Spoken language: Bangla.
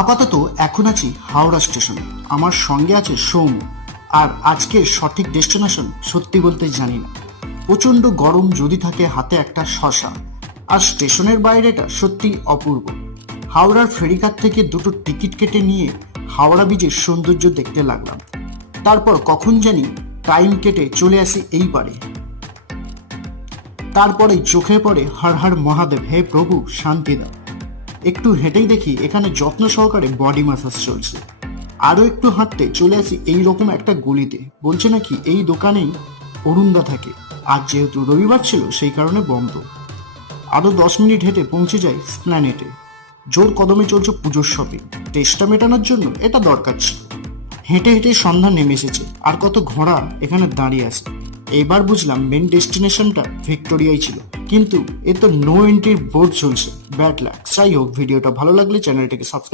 আপাতত এখন আছি হাওড়া স্টেশনে। আমার সঙ্গে আছে সৌম্য। আর আজকের সঠিক ডেস্টিনেশন সত্যি বলতে জানি না। প্রচন্ড গরম, যদি থাকে হাতে একটা শশা, আর স্টেশনের বাইরেটা সত্যি অপূর্ব। হাওড়ার ফেরিঘাট থেকে দুটো টিকিট কেটে নিয়ে হাওড়া ব্রিজের সৌন্দর্য দেখতে লাগলাম। তারপর কখন জানি টাইম কেটে চলে আসি এই পারে। তারপরেই চোখে পড়ে হর হর মহাদেব, হে প্রভু শান্তি দাও। একটু হেঁটেই দেখি এখানে যত্ন সহকারে বডি ম্যাসাজ চলছে। আরো একটু হাঁটতে চলে আসি এইরকম একটা গলিতে। বলছে নাকি এই দোকানেই অরুণদা থাকে, আর যেহেতু রবিবার ছিল সেই কারণে বন্ধ। আরো 10 মিনিট হেঁটে পৌঁছে যাই স্প্ল্যানেটে। জোর কদমে চলছে পুজোর শপিং। টেস্টটা মেটানোর জন্য এটা দরকার ছিল। হেঁটে হেঁটে সন্ধ্যা নেমে এসেছে, আর কত ঘোড়া এখানে দাঁড়িয়ে আছে। এবার বুঝলাম মেন ডেস্টিনেশনটা ভিক্টোরিয়াই ছিল, কিন্তু এ তো নো এন্ট্রির বোর্ড চলছে। Bad luck. যাই হোক, ভিডিওটা ভালো লাগলে চ্যানেলটাকে সাবস্ক্রাইব